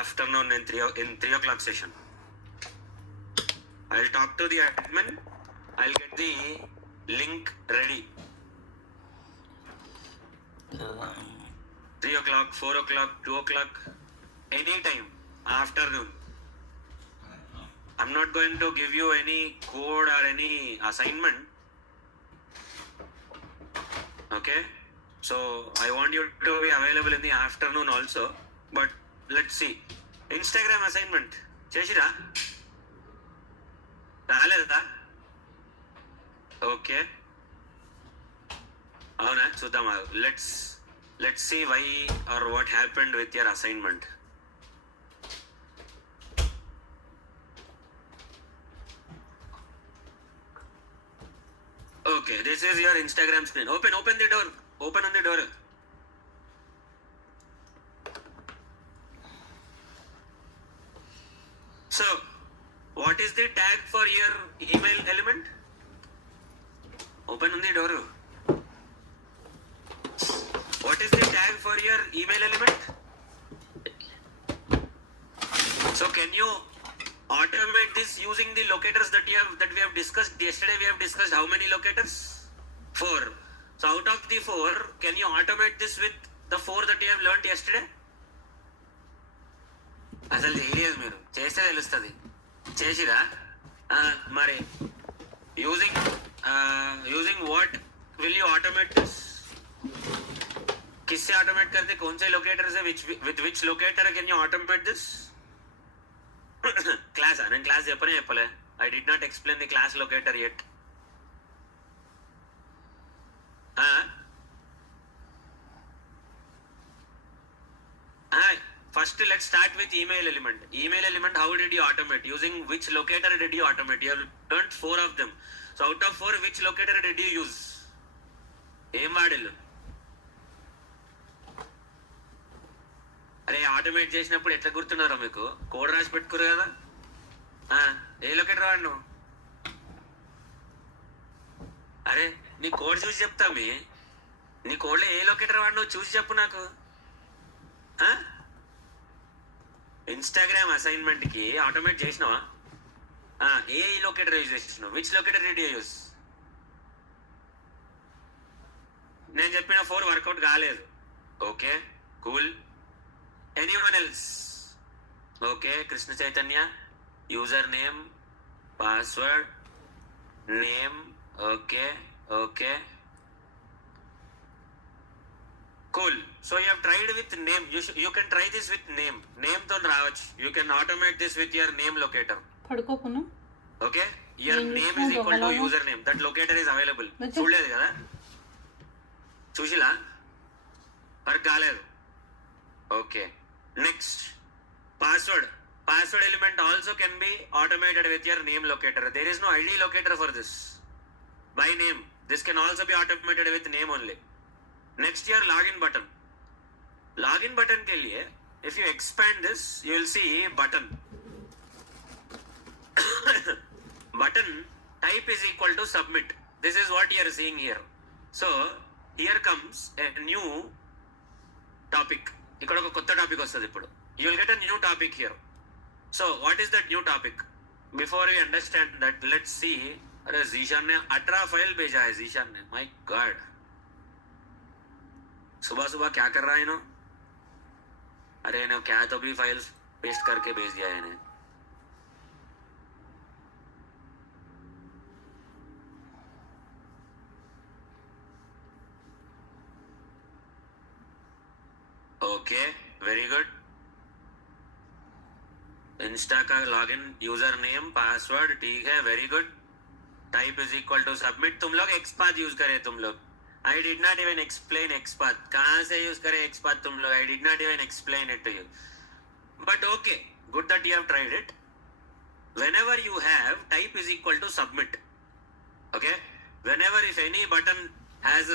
afternoon in 3 o'clock session. I'll talk to the admin. I'll get the link ready. 3 o'clock, 4 o'clock, 2 o'clock, anytime, afternoon. I'm not going to give you any code or any assignment. Okay? So, I want you to be available in the afternoon also. But, let's see. Instagram assignment. Cheshira? Raleda? Okay. Avuna, Sudama. Let's see why or what happened with your assignment. Okay, this is your Instagram screen. Open the door. Open on the door. So, what is the tag for your email element? Open on the door. What is the tag for your email element? So can you automate this using the locators that we have discussed yesterday? We have discussed how many locators? 4. So out of the 4, can you automate this with the 4 that you have learnt yesterday? అసలు చేయలేదు మీరు చేస్తే తెలుస్తుంది చేసిరా మరి using what will you automate this? किससे automate करते कौन से locator से with which locator can you automate this? class నేను క్లాస్ చెప్పలే I did not explain the class locator yet. First let's start with email element. Email element, how did you automate? Using which locator did you automate? You have learnt 4 of them. So out of 4, which locator did you use? ఏం వాడేళ్ళు అరే automate చేసినప్పుడు ఎట్లా గుర్తున్నారో మీకు code రాసి పెట్టుకోరు కదా ఏ locator వాడిను అరే నీ కోడ్ చూసి చెప్తా నీ కోడ్లో ఏ లొకేటర్ వాడినో చూసి చెప్పు నాకు ఇన్స్టాగ్రామ్ అసైన్మెంట్కి ఆటోమేట్ చేసినావా ఏ లొకేటర్ యూజ్ చేసినావు which locator did you use నేను చెప్పిన 4 వర్కౌట్ కాలేదు okay cool anyone else okay Krishna Chaitanya user name password name okay okay cool. So you have tried with name. You can try this with name. Name to రావచ్చు. You can automate this with your name locator. పడుకోకును. Okay. Your name is equal to username. That locator is available. చూడలేదు కదా చూసిలా work కాలేదు okay next password element also can be automated with your name locator. There is no ID locator for this. By name. This can also be automated with name only. Next your login button के लिए if you expand this you will see button type is equal to submit. This is what you are seeing here. So here comes a new topic. ఇక్కడ ఒక కొత్త topic వస్తుంది ఇప్పుడు you will get a new topic here. So what is that new topic? Before we understand that, let's see. अरे जीशान ने 18 file भेजा है जीशान ने my god सुबह क्या कर रहा है इन्हों अरे इन्हों क्या तो भी फाइल्स पेस्ट करके भेज दिया है इन्हें ओके वेरी गुड इंस्टा का लॉगिन यूजर नेम पासवर्ड ठीक है very good type is equal to submit तुम लोग एक्सपाथ यूज करे तुम लोग I did not even explain XPath. कहाँ से use करे XPath तुम लोग? I did not even explain it to you. But okay, good that you have tried it. Whenever you have type is equal to submit. Okay. Whenever if any button has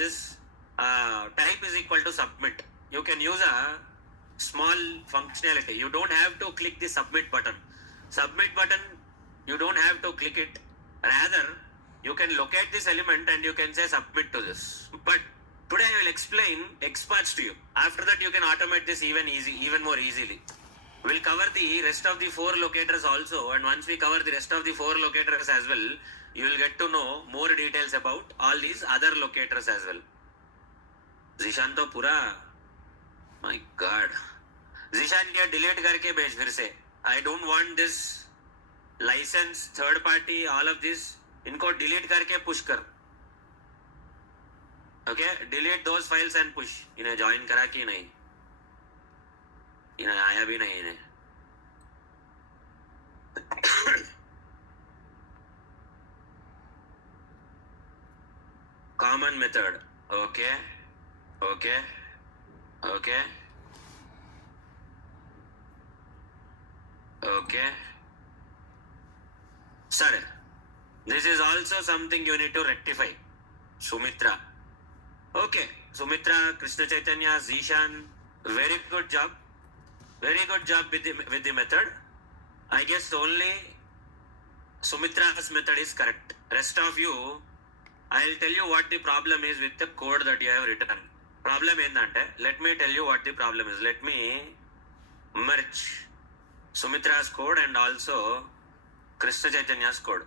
this type is equal to submit, you can use a small functionality. You don't have to click the submit button. Submit button, you don't have to click it. Rather, you can locate this element and you can say submit to this. But Today I will explain X parts to you. After that you can automate this even more easily. We'll cover the rest of the 4 locators also, and once we cover the rest of the 4 locators as well, you will get to know more details about all these other locators as well. Zishan to pura, my god. Zishan ये delete करके भेज फिर से. I don't want this license, third party, all of this. इनको delete करके push कर. Okay, delete those files and push. इन्हें join करा कि नहीं? इन्हें आया भी नहीं इन्हें. Common method. Okay. Okay. Okay. Okay. Sir, this is also something you need to rectify. Sumitra. Okay. Sumitra, Krishna Chaitanya, Zishan, very good job. Very good job with the method. I guess only Sumitra's method is correct. Rest of you, I'll tell you what the problem is with the code that you have written. Problem endante, let me tell you what the problem is. Let me merge Sumitra's code and also Krishna Chaitanya's code.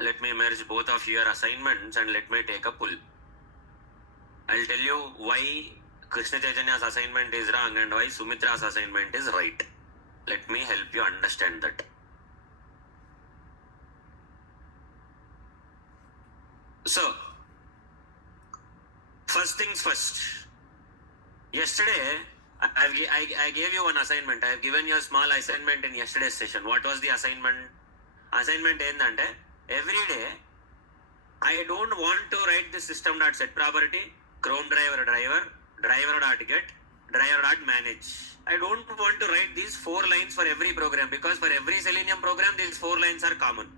Let me merge both of your assignments and let me take a pull. I'll tell you why Krishna Chaitanya's assignment is wrong and why Sumitra's assignment is right. Let me help you understand that. So, first things first. Yesterday, I gave you one assignment. I have given you a small assignment in yesterday's session. What was the assignment? Assignment endante, every day, I don't want to write the system.set property, Chrome driver.get, driver.manage. I don't want to write these 4 lines for every program because for every Selenium program, these 4 lines are common.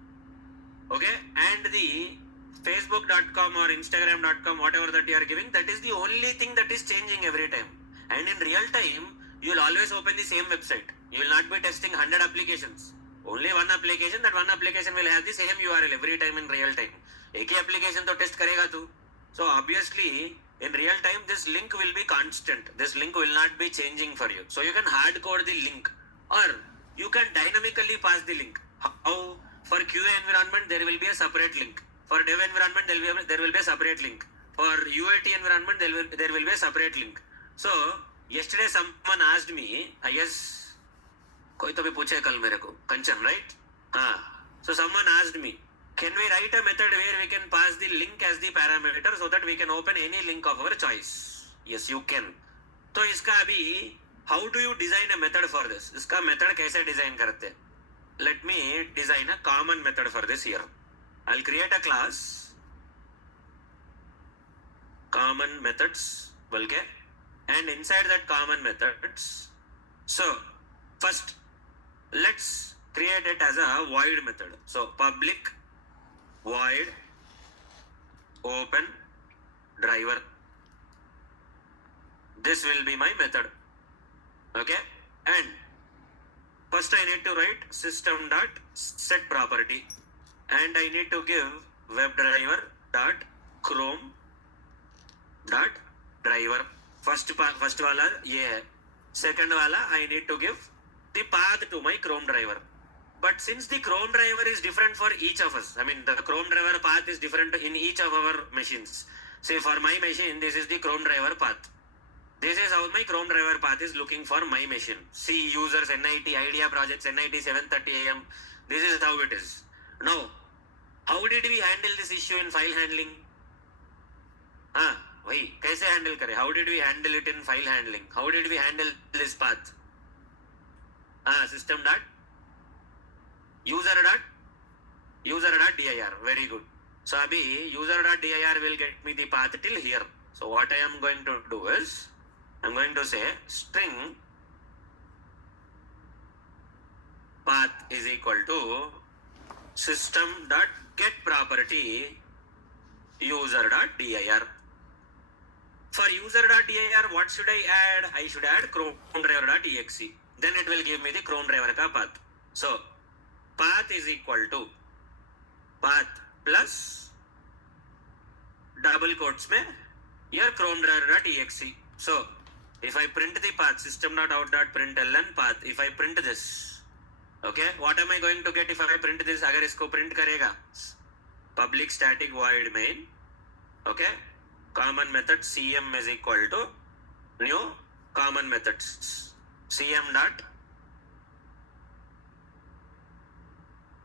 Okay? And the Facebook.com or Instagram.com, whatever that you are giving, that is the only thing that is changing every time. And in real time, you will always open the same website. You will not be testing 100 applications. Only one application, that one application will have the same URL every time in real time. एक ही application तो test करेगा तू. So obviously, in real time, this link will be constant. This link will not be changing for you. So you can hard code the link or you can dynamically pass the link. How? For QA environment, there will be a separate link. For dev environment, there will be a separate link. For UAT environment, there will be a separate link. So, yesterday someone asked me, I guess, कोई तो भी पूछे कल मेरे को, Kanchan, right? So someone asked me, can we write a method where we can pass the link as the parameter so that we can open any link of our choice? Yes, you can. तो इसका अभी, how do you design a method for this? इसका method कैसे design करते? Let me design a common method for this here. I'll create a class, common methods, okay? And inside that common methods, so first let's create it as a void method. So public void open driver. This will be my method. Okay? And first I need to write system.set property. And I need to give webdriver.chrome.driver. First वाला ये है. Second वाला I need to give the path to my Chrome driver. But since the Chrome driver is different for each of us, I mean the Chrome driver path is different in each of our machines. Say for my machine, this is the Chrome driver path. This is how my Chrome driver path is looking for my machine. See users, NIT, idea projects, NIT 7:30 AM. This is how it is. Now, how did we handle this issue in file handling? वही कैसे handle करें? How did we handle it in file handling? How did we handle this path? System dot user dot dir. Very good. So abhi user dot dir will get me the path till here. So what I am going to do is I'm going to say string path is equal to system dot get property user dot dir. For user.dir, what should I add? I should add Chrome driver.exe. Then it will give me the Chrome driver ka path. So path is equal to path plus double quotes mein your Chrome driver.exe. So if I print the path, system.out.println path, if I print this, okay, what am I going to get if I print this? अगर इसको print करेगा, public static void main, okay, common method cm is equal to new common methods cm dot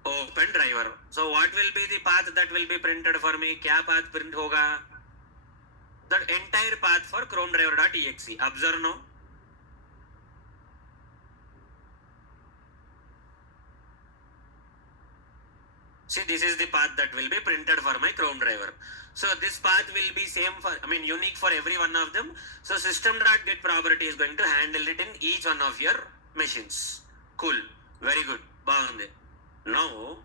open driver. So what will be the path that will be printed for me? क्या path print होगा? The entire path for Chrome driver.exe. Observe now. See, this is the path that will be printed for my Chrome driver. So this path will be same for, unique for every one of them. So system.get property is going to handle it in each one of your machines. Cool. Very good. Now,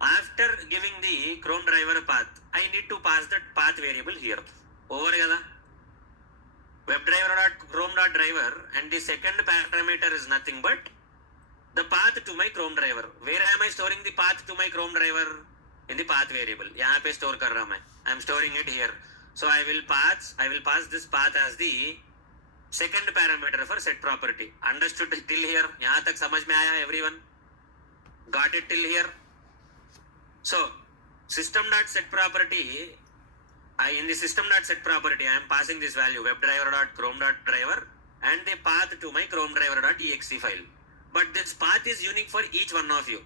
after giving the Chrome driver path, I need to pass that path variable here. Over kada. WebDriver.Chrome.driver, and the second parameter is nothing but the path to my Chrome driver. Where am I storing the path to my Chrome driver? In the path variable. यहाँ पे store कर रहा मैं. I am storing it here. So I will pass this path as the second parameter for set property. Understood till here? यहाँ तक समझ में आया everyone? Got it till here? So system.set property, in the system.set property, I am passing this value WebDriver.Chrome.driver and the path to my Chrome driver.exe file. But this path is unique for each one of you.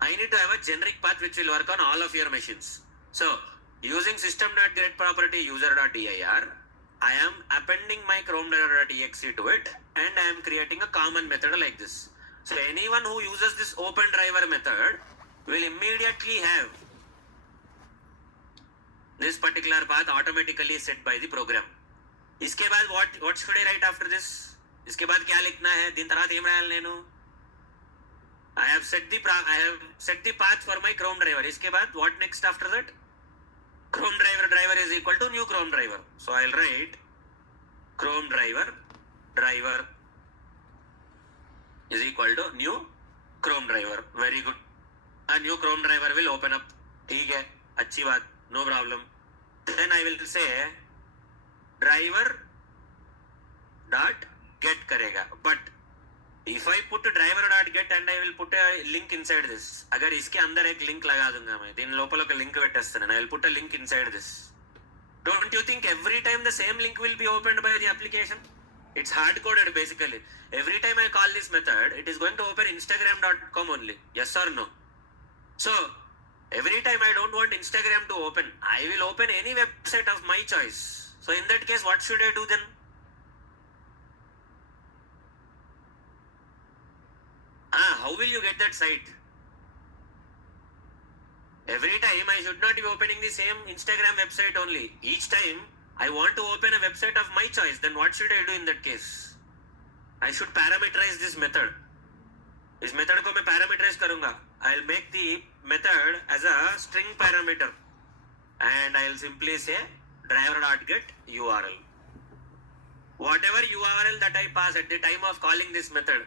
I need to have a generic path which will work on all of your machines. So using system.get property user.dir, I am appending my Chrome driver.exe to it and I am creating a common method like this. So anyone who uses this open driver method will immediately have this particular path automatically set by the program. इसके बाद what should I write after this? इसके बाद क्या लिखना है? दिन तरह theme रहा लेनो. I have set the path for my Chrome driver. इसके बाद what next after that? Chrome driver is equal to new Chrome driver. So I'll write Chrome driver is equal to new Chrome driver. Very good. A new Chrome driver will open up. ठीक है, अच्छी बात. No problem. Then I will say driver dot get करेगा. But if I put driver dot get and I will put a link inside this, अगर इसके अंदर एक link लगा दूंगा मैं, दिन लोपल ఒక link పెట్టేస్తాను, I will put a link inside this. Don't you think every time the same link will be opened by the application? It's hard coded basically. Every time I call this method, it is going to open Instagram.com only. Yes or no? So every time I don't want Instagram to open, I will open any website of my choice. So in that case, what should I do then? How will you get that site? Every time I should not be opening the same Instagram website only. Each time I want to open a website of my choice, then what should I do in that case? I should parameterize this method. इस method को मैं parameterize करूँगा. I'll make the method as a string parameter and I'll simply say driver.get URL. Whatever URL that I pass at the time of calling this method,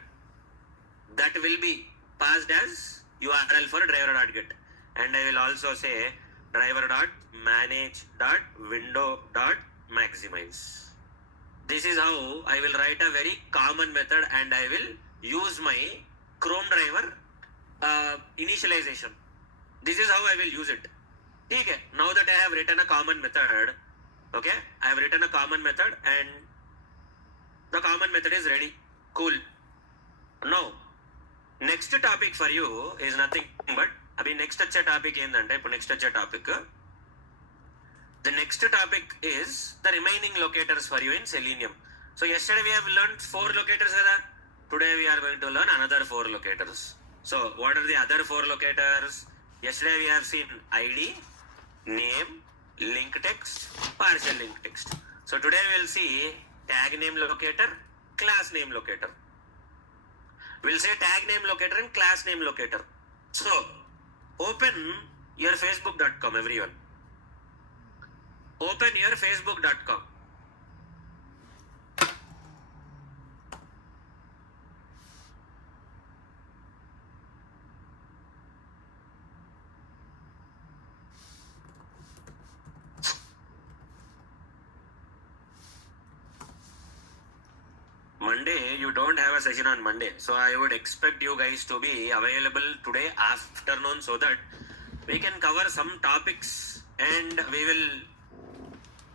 that will be passed as URL for driver.get. And I will also say driver.manage.window.maximize. This is how I will write a very common method and I will use my Chrome driver initialization. This is how I will use it. Okay. Now that I have written a common method, okay, I have written a common method and the common method is ready. Cool. Now, next topic for you is nothing but next topic the next topic is the remaining locators for you in Selenium. So yesterday we have learned 4 locators. Today we are going to learn another 4 locators. So what are the other 4 locators? Yesterday we have seen ID, name, link text, partial link text. So today we will see tag name locator, class name locator. We'll say tag name locator and class name locator. So open your facebook.com, everyone. Open your facebook.com. a session on Monday. So I would expect you guys to be available today afternoon so that we can cover some topics, and we will,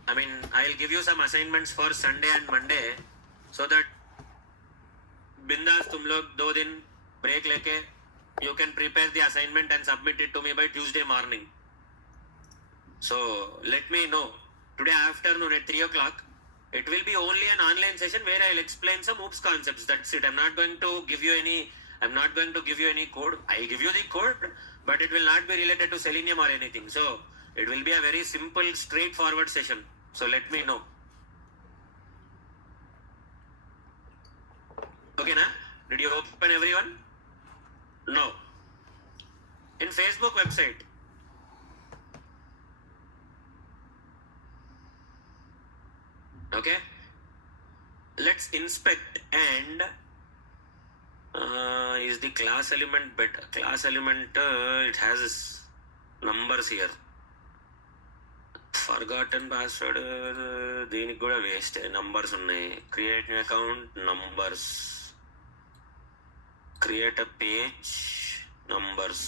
I'll give you some assignments for Sunday and Monday so that बिंदास तुम लोग 2 दिन break लेके you can prepare the assignment and submit it to me by Tuesday morning. So let me know today afternoon at 3 o'clock. It will be only an online session where I'll explain some OOPS concepts. That's it. I'm not going to give you any code. I'll give you the code, but it will not be related to Selenium or anything. So it will be a very simple, straightforward session. So let me know. Okay, na? Did you open everyone? No. In Facebook website. Okay. Let's inspect and is the class element better? Class element, it has its numbers here. Forgotten password, దీనికి కూడా waste. numbers ఉన్నాయి. Create an account, numbers. Create a page, numbers.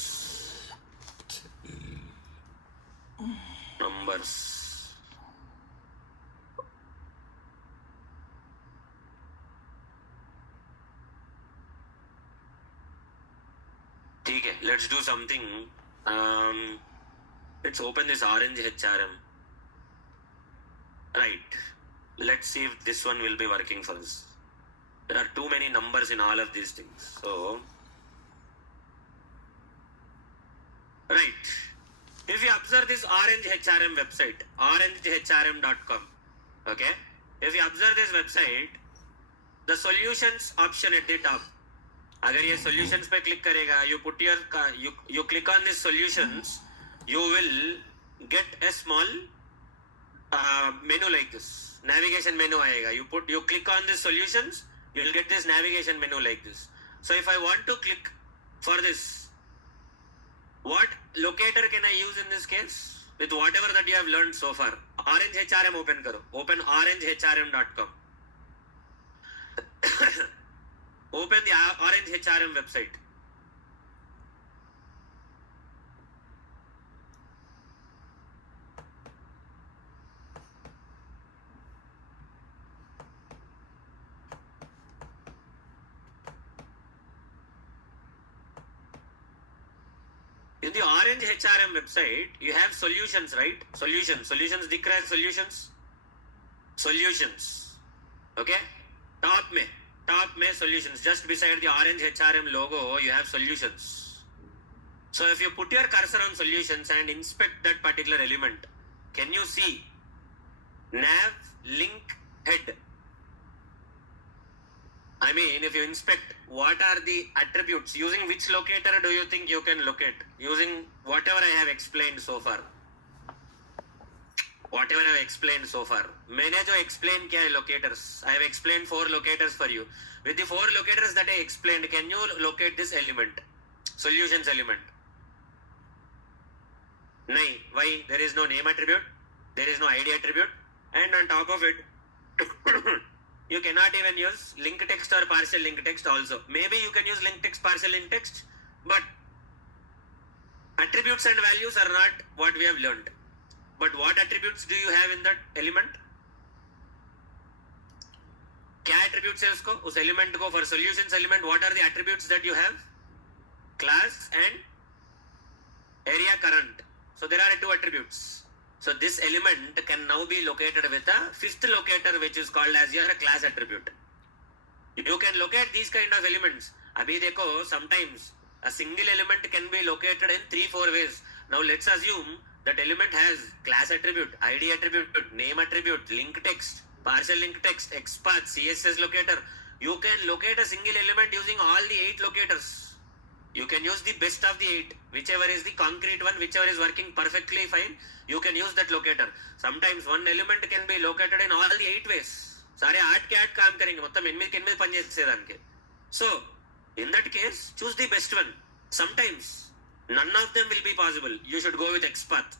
ठीक है, let's do something. Let's open this orange HRM. Right. Let's see if this one will be working for us. There are too many numbers in all of these things. So, right. If you observe this orange HRM website, orangehrm.com, okay? If you observe this website, the solutions option at the top. अगर ये solutions पे click करेगा, you click on this solutions, you will get a small menu like this. Navigation menu आएगा. You click on this solutions, you will get this navigation menu like this. So if I want to click for this, what locator can I use in this case? With whatever that you have learned so far. Orange HRM open karo. Open orangehrm.com. Open the Orange HRM website. In the Orange HRM website, you have solutions, right? Solutions दिख रहा है solutions. Okay? Top में solutions. Just beside the Orange HRM logo, you have solutions. So if you put your cursor on solutions and inspect that particular element, can you see nav link head? If you inspect, what are the attributes? Using which locator do you think you can locate? Using whatever I have explained so far. मैंने जो explain किया है locators, I have explained 4 locators for you. With the 4 locators that I explained, can you locate this element? Solutions element. नहीं. Why? There is no name attribute, there is no ID attribute, and on top of it, you cannot even use link text or partial link text also. Maybe you can use link text, partial link text, but attributes and values are not what we have learned. But what attributes do you have in that element? क्या attributes है उसको? उस element को, for solutions element, what are the attributes that you have? Class and area current. So there are 2 attributes. So this element can now be located with a 5th locator, which is called as your class attribute. You can locate these kind of elements. अभी देखो, sometimes a single element can be located in 3-4 ways. Now let's assume that element has class attribute, ID attribute, name attribute, link text, partial link text, XPath, CSS locator. You can locate a single element using all the 8 locators. You can use the best of the 8, whichever is the concrete one, whichever is working perfectly fine, you can use that locator. Sometimes one element can be located in all the 8 ways. सारे 8 के 8 काम करेंगे, मतलब 8 के 8 पनिचेसेदानिकी. So in that case, choose the best one. Sometimes none of them will be possible. You should go with XPath.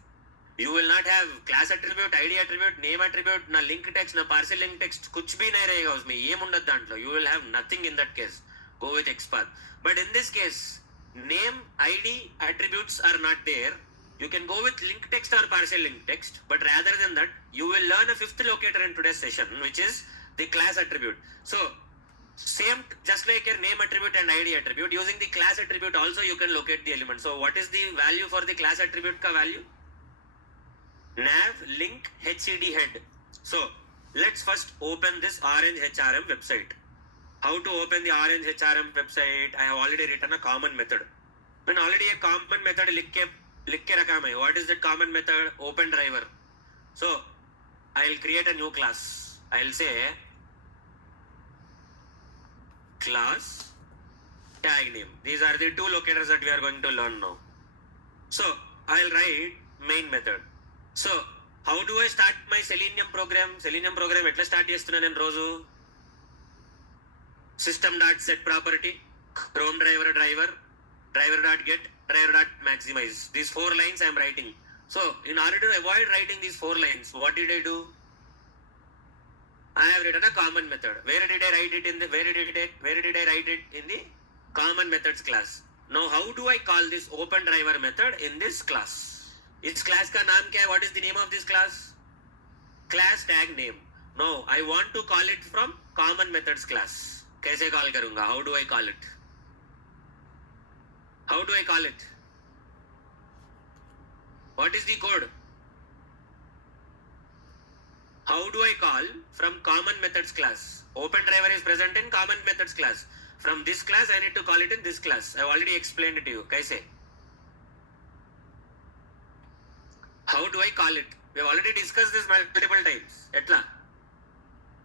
You will not have class attribute, ID attribute, name attribute, na link text, na parcel link text, kuch bhi nahi rahega usme. Ye mundad dantlo. You will have nothing in that case. Go with XPath. But in this case, name, ID, attributes are not there. You can go with link text or parcel link text. But rather than that, you will learn a fifth locator in today's session, which is the class attribute. So, same, just like your name attribute and ID attribute, using the class attribute also you can locate the element. So, what is the value for the class attribute ka value? Nav link HCD head. So let's first open this Orange HRM website. How to open the Orange HRM website? I have already written a common method. When already a common method लिख के रखा मैं. What is that common method? Open driver. So I'll create a new class. I'll say class tag name. These are the two locators that we are going to learn now. So I'll write main method. So, how do I start my Selenium program? Selenium program ఎట్లా start చేస్తున్నా నేను రోజు? System.set property, Chrome driver, driver.get, driver.maximize. These 4 lines I am writing. So, in order to avoid writing these 4 lines, what did I do? I have written a common method. Where did I write it in the common methods class? Now, how do I call this open driver method in this class? इस class का नाम क्या है? What is the name of this class? Class tag name. No, I want to call it from common methods class. कैसे call करूंगा? How do I call it? How do I call it? What is the code? How do I call from common methods class? Open driver is present in common methods class. From this class, I need to call it in this class. I have already explained it to you. कैसे? How do I call it? We have already discussed this multiple times. Etla?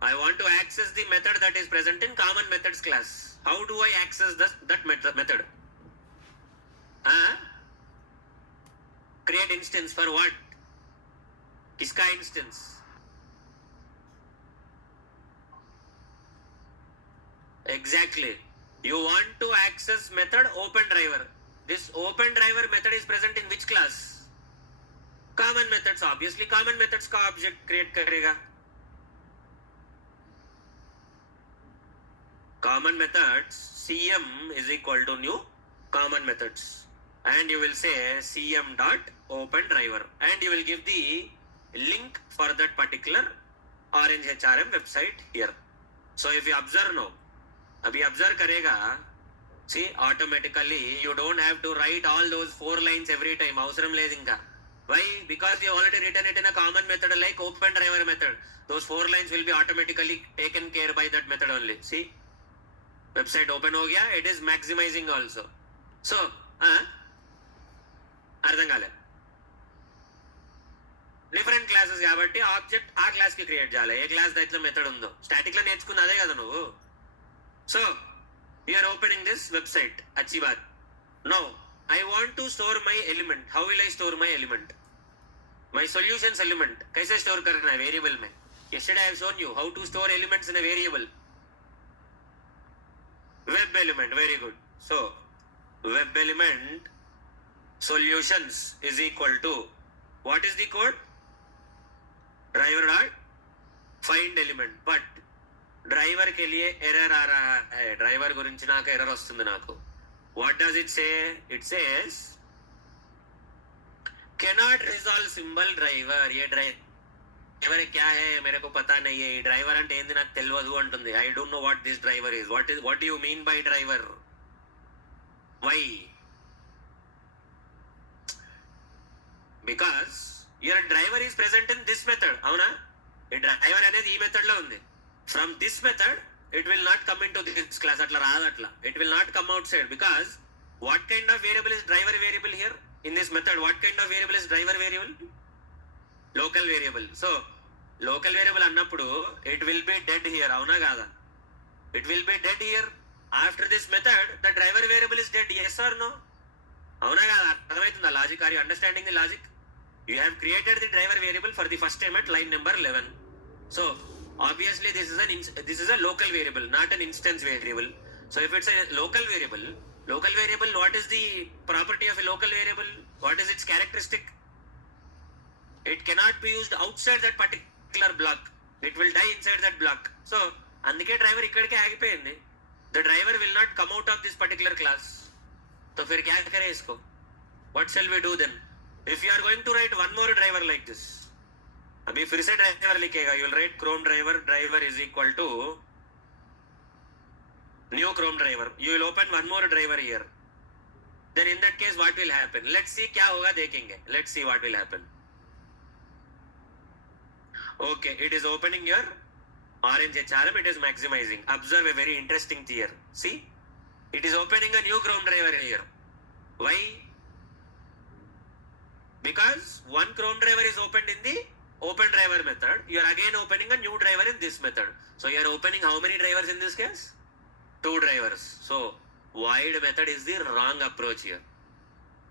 I want to access the method that is present in common methods class. How do I access that method? Create instance for what? Kiska instance? Exactly. You want to access method open driver. This open driver method is present in which class? Common methods. Obviously common methods का object create करेगा. Common methods cm is equal to new common methods, and you will say cm dot open driver, and you will give the link for that particular Orange HRM website here. So if you observe now, अभी observe करेगा, see automatically you don't have to write all those 4 lines every time. అవసరం లేదు ఇంకా. Why? Because you already written it in a common method like open driver method. Those 4 lines will be automatically taken care by that method only. See? Website open हो गया. It is maximizing also. So, అర్థం కాలే. Different classes కాబట్టి object ఆ class కి create చేయాలి. ఏ class దాంట్లో మెథడ్ ఉందో స్టాటిక్ లో నేర్చుకుంది అదే కదా నువ్వు. So you are opening this website. అచ్చి బాత్. Now I want to store my element. How will I store my element? My solutions element. कैसे store करना है variable में? Yesterday I have shown you how to store elements in a variable. Web element. Very good. So web element solutions is equal to what is the code? Driver dot find element. But driver के लिए error आ रहा है. Driver गुరించి నాకు error వస్తుంది నాకు. What does it say? It says cannot resolve symbol driver. ये driver क्या है मेरे को पता नहीं है. ड्राइवर అంటే ఏంది నాకు తెలియదు అంటుంది. I don't know what this driver is. What do you mean by driver? Why? Because your driver is present in this method. అవునా? ఈ డ్రైవర్ అనేది ఈ మెథడ్ లో ఉంది. From this method it will not come into this class. Atla raadu atla. It will not come outside because what kind of variable is driver variable here? In this method, what kind of variable is driver variable? Local variable. So, local variable annappudu, it will be dead here. Avuna kada? It will be dead here. After this method, the driver variable is dead. Yes or no? Avuna kada? Ardhamaitunda logic? Are you understanding the logic? You have created the driver variable for the first time at line number 11. So, obviously this is a local variable, not an instance variable. So if it's a local variable, what is the property of a local variable? What is its characteristic? It cannot be used outside that particular block. It will die inside that block. So అందుకే driver ఇక్కడికే ఆగిపోయింది. The driver will not come out of this particular class. तो फिर क्या करें इसको? What shall we do then? If you are going to write one more driver like this, अभी फिर से ड्राइवर लिखेगा. You will write Chrome driver. Driver is equal to new Chrome driver. You will open one more driver here. Then in that case what will happen? Let's see क्या होगा देखेंगे. Let's see what will happen. Okay, it is opening your orange HRM. It is maximizing. Observe a very interesting thing here. See, it is opening a new Chrome driver here. Why? Because one Chrome driver is opened in the open driver method. You are again opening a new driver in this method. So you are opening how many drivers in this case? 2 drivers. So void method is the wrong approach here.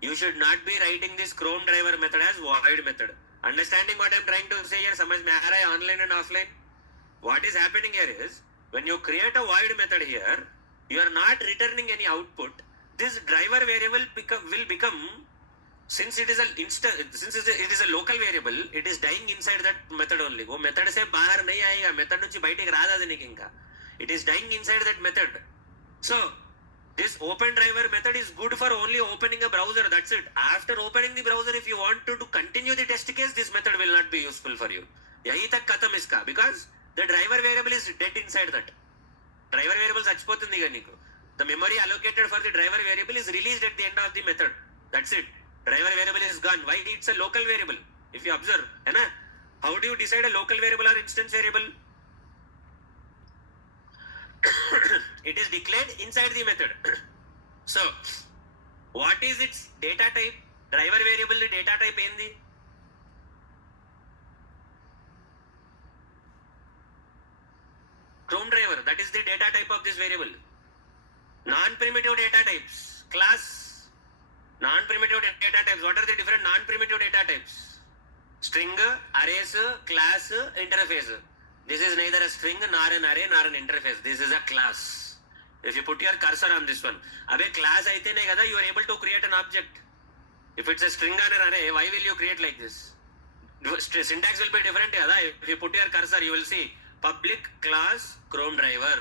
You should not be writing this Chrome driver method as void method. Understanding what I am trying to say here? समझ में आ रहा है online and offline? What is happening here is, when you create a void method here, you are not returning any output. This driver variable will become, since it is a local variable, it is dying inside that method only. वो method से बाहर नहीं आएगा, method నుంచి బయటికి రాదు అది నీకు ఇంకా. It is dying inside that method. So this open driver method is good for only opening a browser. That's it. After opening the browser, if you want to continue the test case, this method will not be useful for you. यही तक खत्म इसका, because the driver variable is dead inside that. Driver variable చచ్చిపోతుంది ఇక నీకు. The memory allocated for the driver variable is released at the end of the method. That's it. Driver variable is gone. Why? It's a local variable. If you observe, है ना? How do you decide a local variable or instance variable? It is declared inside the method. So what is its data type? Driver variable data type ఏంది? Chrome driver. That is the data type of this variable. Non-primitive data types. Class. Non-primitive data types. What are the different non-primitive data types? String, arrays, class, interface. This is neither a string nor an array nor an interface. This is a class. If you put your cursor on this one, abbe class aitene kada you are able to create an object. If it's a string or an array, why will you create like this? Syntax will be different kada. If you put your cursor, you will see public class Chrome driver.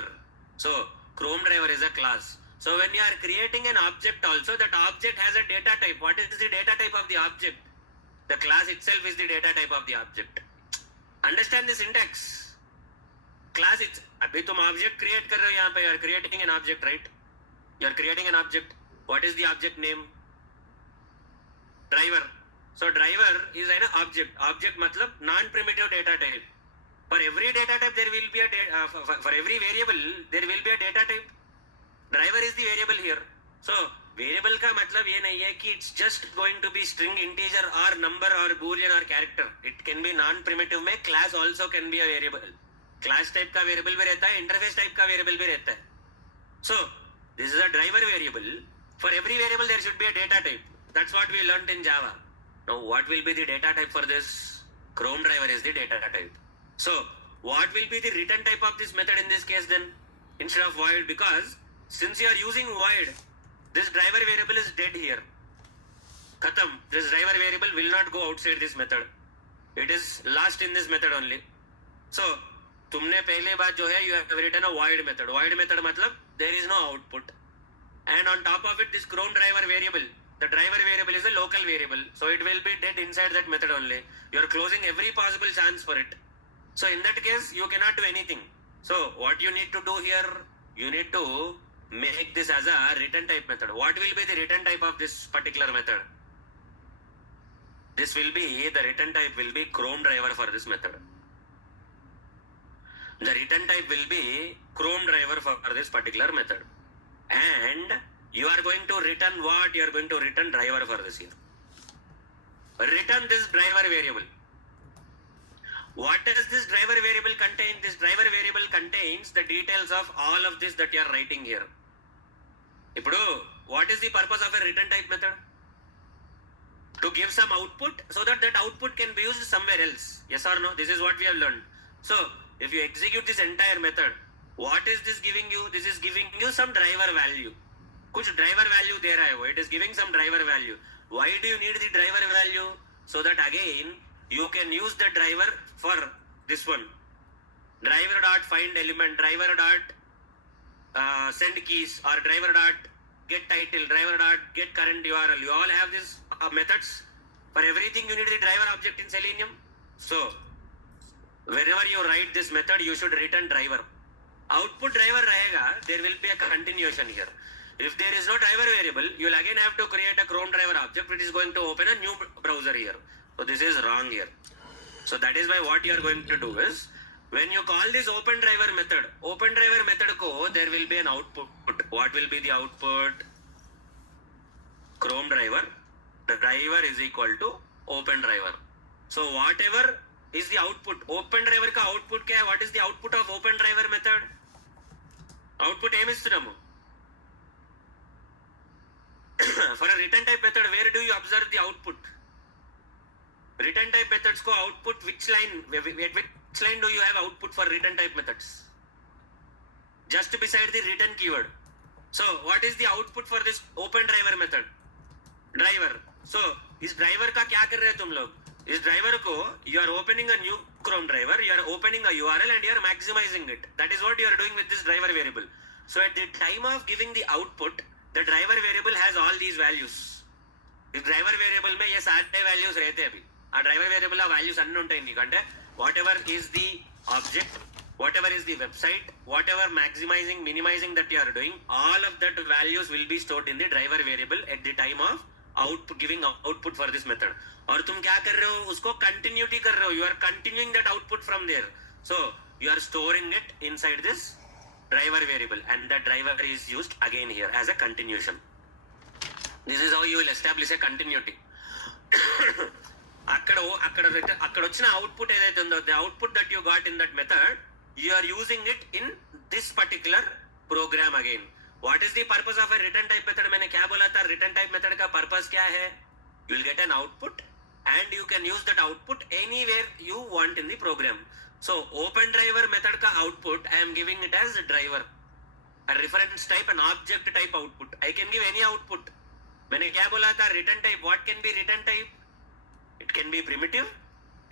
So Chrome driver is a class. So when you are creating an object also, that object has a data type. What is the data type of the object? The class itself is the data type of the object. Understand the syntax. Class it's, अभी तुम object create कर रहे हो यहाँ पे. You are creating an object, right? You are creating an object. What is the object name? Driver. So driver is an object. Object मतलब non-primitive data type. For every data type there will be a for every variable there will be a data type. Driver is the variable here. So variable का मतलब ये नहीं है कि it's just going to be string, integer or number or boolean or character. It can be non-primitive में class also can be a variable. Class type का variable भी रहता है, interface type का variable भी रहता है. So this is a driver variable. For every variable there should be a data type. That's what we learnt in Java. Now what will be the data type for this? Chrome driver is the data type. So what will be the return type of this method in this case then? Instead of void, because since you are using void, this driver variable is dead here. Khatam. This driver variable will not go outside this method. It is lost in this method only. So तुमने पहले बात जो है you have written a void method. Void method मतलब there is no output. And on top of it, this Chrome driver variable, the driver variable is a local variable. So it will be dead inside that method only. You are closing every possible chance for it. So in that case, you cannot do anything. So what you need to do here, you need to make this as a return type method. What will be the return type of this particular method? This will be, the return type will be Chrome driver for this method. The return type will be Chrome driver for this particular method. And you are going to return what? You are going to return driver for this here. Return this driver variable. What does this driver variable contain? This driver variable contains the details of all of this that you are writing here. Ippudu, what is the purpose of a return type method? To give some output so that that output can be used somewhere else. Yes or no? This is what we have learned. So if you execute this entire method, what is this giving you? This is giving you some driver value. Kuch driver value there hai wo. It is giving some driver value. Why do you need the driver value? So that again you can use the driver for this one. Driver dot find element, driver dot send keys, or driver dot get title, driver dot get current URL. You all have these methods. For everything you need the driver object in Selenium. So whenever you write this method, you should return driver. Output driver rahega, there will be a continuation here. If there is no driver variable, you will again have to create a Chrome driver object which is going to open a new browser here. So this is wrong here. So that is why what you are going to do is, when you call this open driver method ko, there will be an output. What will be the output? Chrome driver. The driver is equal to open driver. So whatever is the output, open driver ka output kya hai? What is the output of open driver method? Output em istunamu. For a return type method, where do you observe the output? Return type methods ko output, which line do you have output for return type methods? Just beside the return keyword. So what is the output for this open driver method? Driver. So इस driver का क्या कर रहे हैं तुम लोग? इस driver को you are opening a new Chrome driver, you are opening a URL and you are maximizing it. That is what you are doing with this driver variable. So at the time of giving the output, the driver variable has all these values. इस driver variable में ये सारे values रहते हैं अभी. आ driver variable का values अन्य उनटा इन्हीं कंटे. Whatever is the object, whatever is the website, whatever maximizing, minimizing that you are doing, all of that values will be stored in the driver variable at the time of giving output for this method. और तुम क्या कर रहे हो? उसको continuity कर रहे हो. You are continuing that output from there. So you are storing it inside this driver variable, and that driver is used again here as a continuation. This is how you will establish a continuity. అక్కడ వచ్చిన output ఏదైతే ఉందో, the output that you got in that method, you are using it in this particular program again. What is the purpose of a return type method? मैंने क्या बोला था? Return type method का purpose क्या है? You will get an output and you can use that output anywhere you want in the program. So open driver method का output, I am giving it as a driver, a reference type, an object type output. I can give any output. मैंने क्या बोला था? Return type. What can be return type? It can be primitive,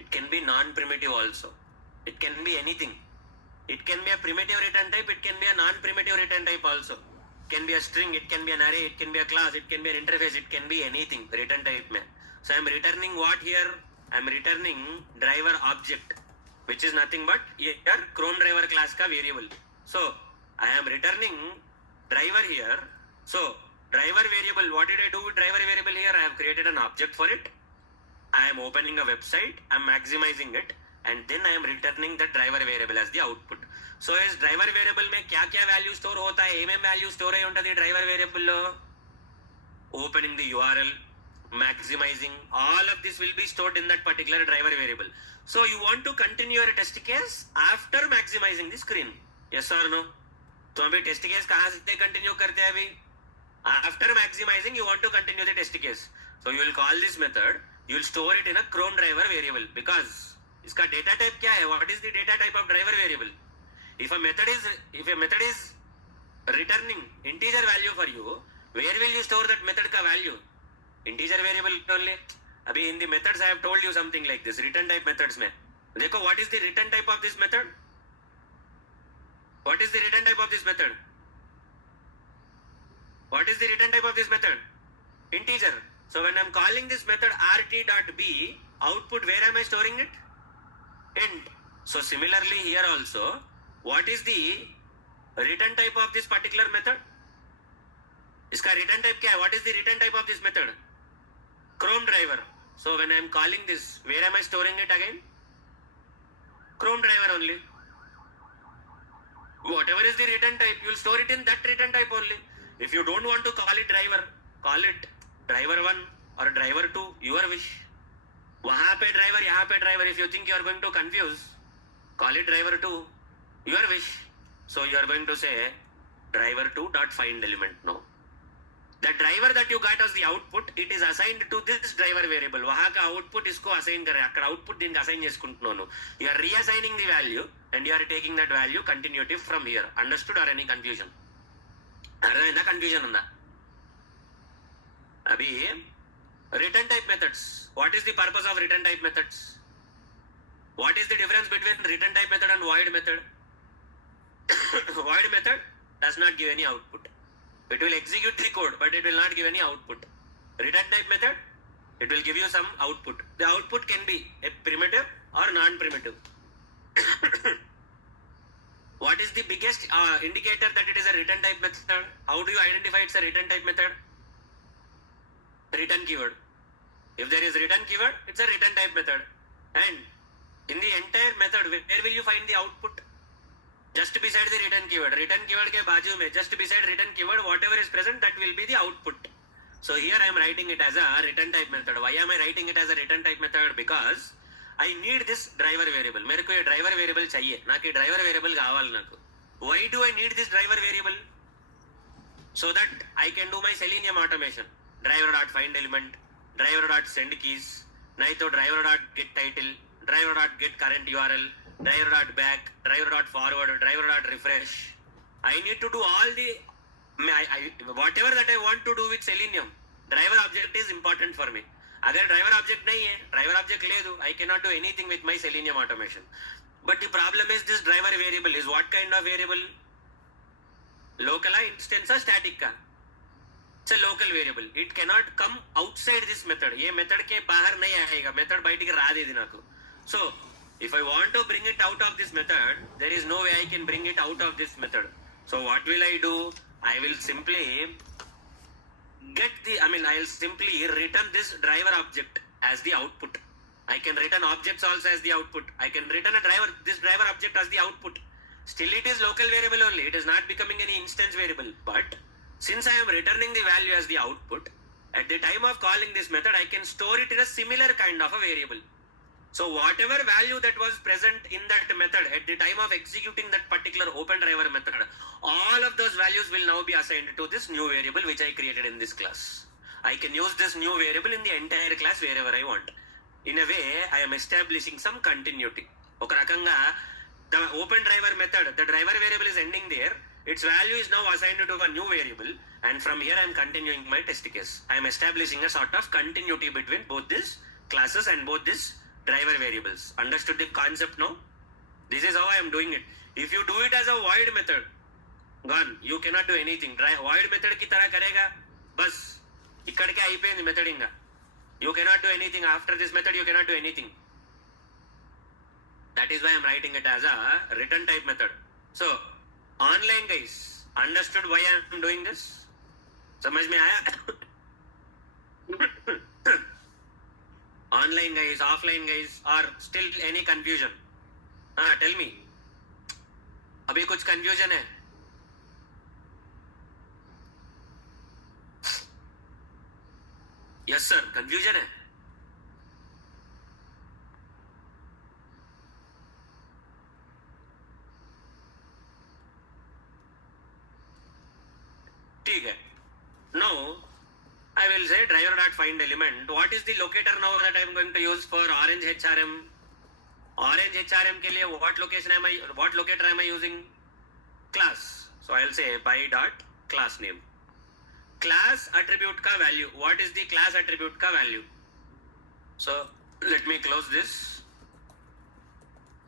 it can be non-primitive also. It can be anything. It can be a primitive return type, it can be a non-primitive return type also. It can be a string, it can be an array, it can be a class, it can be an interface, it can be anything return type mein. So I am returning what here? I am returning driver object, which is nothing but here Chrome driver class ka variable. So I am returning driver here. So driver variable, what did I do with driver variable here? I have created an object for it. I am opening a website, I am maximizing it, and then I am returning the driver variable as the output. So as driver variable में क्या क्या value store होता है? M value store है उनका driver variable low. Opening the URL, maximizing, all of this will be stored in that particular driver variable. So you want to continue your test case after maximizing the screen? Yes or no? तो अभी test case कहाँ से continue करते हैं अभी? After maximizing, you want to continue the test case. So you will call this method. You will store it in a Chrome driver variable because इसका data type क्या है? What is the data type of driver variable? If a method is returning integer value for you, where will you store that method का value? Integer variable only. अभी in the methods I have told you something like this. Return type methods में देखो, what is the return type of this method? What is the return type of this method? What is the return type of this method? Integer. So when I am calling this method rt.b, output, where am I storing it? Int. So similarly here also, what is the return type of this particular method? इसका return type क्या है? What is the return type of this method? Chrome driver. So when I am calling this, where am I storing it again? Chrome driver only. Whatever is the return type, you will store it in that return type only. If you don't want to call it driver, call it driver 1 or driver 2, your wish. वहाँ पे driver, यहाँ पे driver. If you think you are going to confuse, call it driver 2, your wish. So you are going to say driver 2 dot find element. No. The driver that you got as the output, it is assigned to this driver variable. वहाँ का output इसको assign कर रहे हैं. अక్కడ output దీనికి assign చేసుకుంటున్నాను. You are reassigning the value and you are taking that value continuative from here. Understood or any confusion? అర్థమైందా? Confusion ఉందా? अभी return type methods. What is the purpose of return type methods? What is the difference between return type method and void method? Void method does not give any output. It will execute the code, but it will not give any output. Return type method, it will give you some output. The output can be a primitive or non-primitive. What is the biggest indicator that it is a return type method? How do you identify it's a return type method? Return keyword. If there is return keyword, it's a return type method. And in the entire method, where will you find the output? Just beside the return keyword. Return keyword ke baaju mein, just beside return keyword, whatever is present, that will be the output. So here I am writing it as a return type method. Why am I writing it as a return type method? Because I need this driver variable. मेरे को ये driver variable चाहिए. नाकि driver variable कावाल Nako. Why do I need this driver variable? So that I can do my Selenium automation. Driver.findElement, driver.send keys, नहीं तो driver.get title, driver.get current URL, driver.back, driver.forward, driver.refresh. I need to do all the whatever that I want to do with Selenium. Driver object is important for me. अगर driver object नहीं है, driver object ले दो, I cannot do anything with my Selenium automation. But the problem is this driver variable is what kind of variable? Local instance or static का? It's a local variable. It cannot come outside this method. ये method के बाहर नहीं आएगा. Method बैठ के रा दे देना को. So if I want to bring it out of this method, there is no way I can bring it out of this method. So what will I do? I will simply I'll simply return this driver object as the output. I can return objects also as the output. I can return this driver object as the output. Still it is local variable only. It is not becoming any instance variable. But since I am returning the value as the output, at the time of calling this method, I can store it in a similar kind of a variable. So whatever value that was present in that method at the time of executing that particular open driver method, all of those values will now be assigned to this new variable which I created in this class. I can use this new variable in the entire class wherever I want. In a way, I am establishing some continuity. ఒక రకంగా the open driver method, the driver variable is ending there. Its value is now assigned to a new variable, and from here I am continuing my test case. I am establishing a sort of continuity between both these classes and both these driver variables. Understood the concept now? This is how I am doing it. If you do it as a void method, gone. You cannot do anything. Void method की तरह करेगा, बस इकड़ के आईपेंदी method इंगा. You cannot do anything after this method. You cannot do anything. That is why I am writing it as a return type method. So online guys, understood why I am doing this? समझ में आया? Online guys, offline guys, or still any confusion? Tell me. अभी कुछ confusion है? Yes sir, confusion है? ठीक है. Now I will say driver.findElement. What is the locator now that I am going to use for Orange HRM? Orange HRM के लिए what locator am I using? Class. So I will say by dot class name. Class attribute का value. What is the class attribute का value? So let me close this.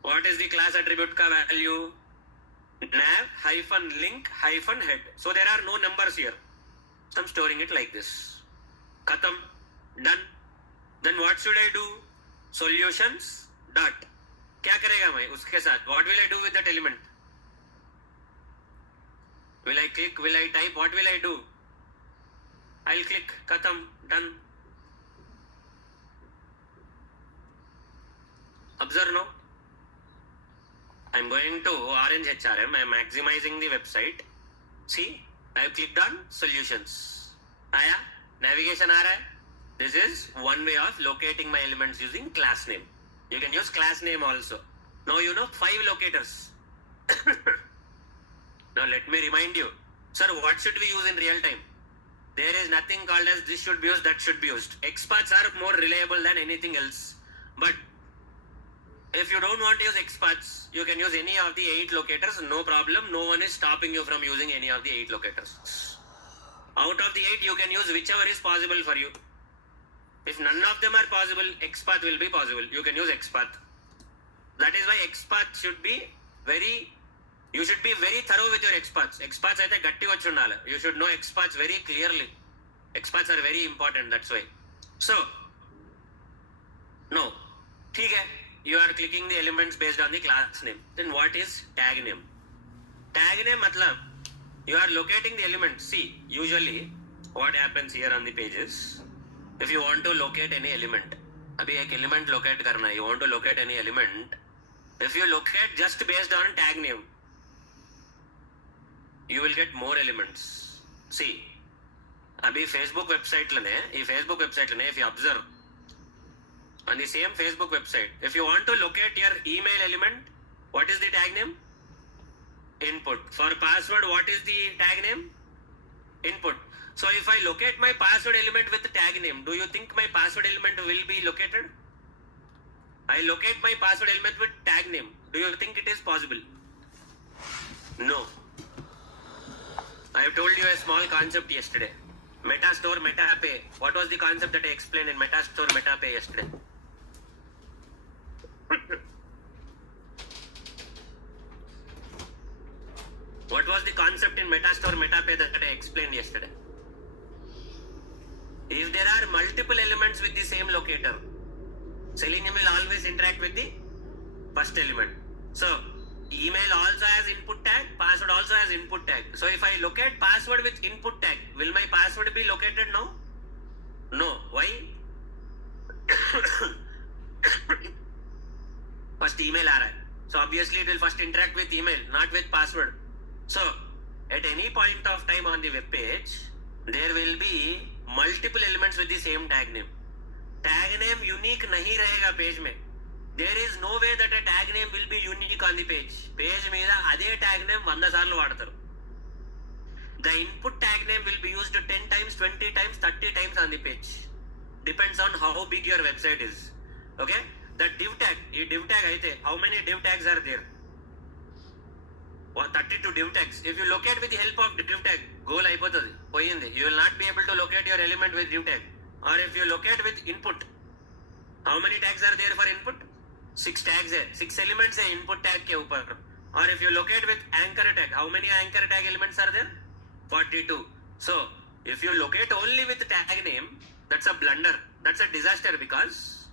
What is the class attribute का value? Nav hyphen link hyphen head. So there are no numbers here. So I'm storing it like this. Khatam, done. Then what should I do? Solutions dot. क्या करेगा मैं उसके साथ? What will I do with that element? Will I click? Will I type? What will I do? I'll click. Khatam, done. Observe now. I'm going to Orange HRM. I'm maximizing the website. See, I've clicked on solutions. आया? Navigation आ रहा है? This is one way of locating my elements using class name. You can use class name also. Now you know 5 locators. Now let me remind you. Sir, what should we use in real time? There is nothing called as this should be used, that should be used. XPaths are more reliable than anything else. But if you don't want to use XPaths, you can use any of the 8 locators. No problem. No one is stopping you from using any of the 8 locators. Out of the 8, you can use whichever is possible for you. If none of them are possible, XPath will be possible. You can use XPath. That is why XPath should be you should be very thorough with your XPaths. XPaths aithe gatti vachi undala. You should know XPaths very clearly. XPaths are very important, that's why. So no, ठीक है, you are clicking the elements based on the class name. Then what is tag name? Tag name matlab you are locating the element. See, usually what happens here on the pages, if you want to locate any element, abhi ek element locate karna hai, you want to locate any element, if you locate just based on tag name, you will get more elements. See, abhi Facebook website lane, if you observe on the same Facebook website, if you want to locate your email element, what is the tag name? Input. For password, what is the tag name? Input. So if I locate my password element with the tag name, do you think my password element will be located? I locate my password element with tag name. Do you think it is possible? No. I have told you a small concept yesterday. Metastore, MetaPay. What was the concept that I explained in Metastore, MetaPay yesterday? What was the concept in Metastore, MetaPay that I explained yesterday? If there are multiple elements with the same locator, Selenium will always interact with the first element. So, email also has input tag, password also has input tag. So, if I locate password with input tag, will my password be located now? No. Why? First email aa raha hai. So, obviously it will first interact with email, not with password. So, at any point of time on the web page, there will be multiple elements with the same tag name. Tag name unique nahi rahega page mein. There is no way that a tag name will be unique on the page. Page meeda ade tag name 100 saarlu vaadtaru. The input tag name will be used 10 times, 20 times, 30 times on the page. Depends on how big your website is. Okay? The div tag, how many div tags are there? 32 div tags. If you locate with the help of div tag, goal అయిపోతుంది, పోయింది. You will not be able to locate your element with div tag. Or if you locate with input, how many tags are there for input? 6 tags hai, 6 elements hai input tag ke upar. Or if you locate with anchor tag, how many anchor tag elements are there? 42. So if you locate only with tag name, that's a blunder, that's a disaster, because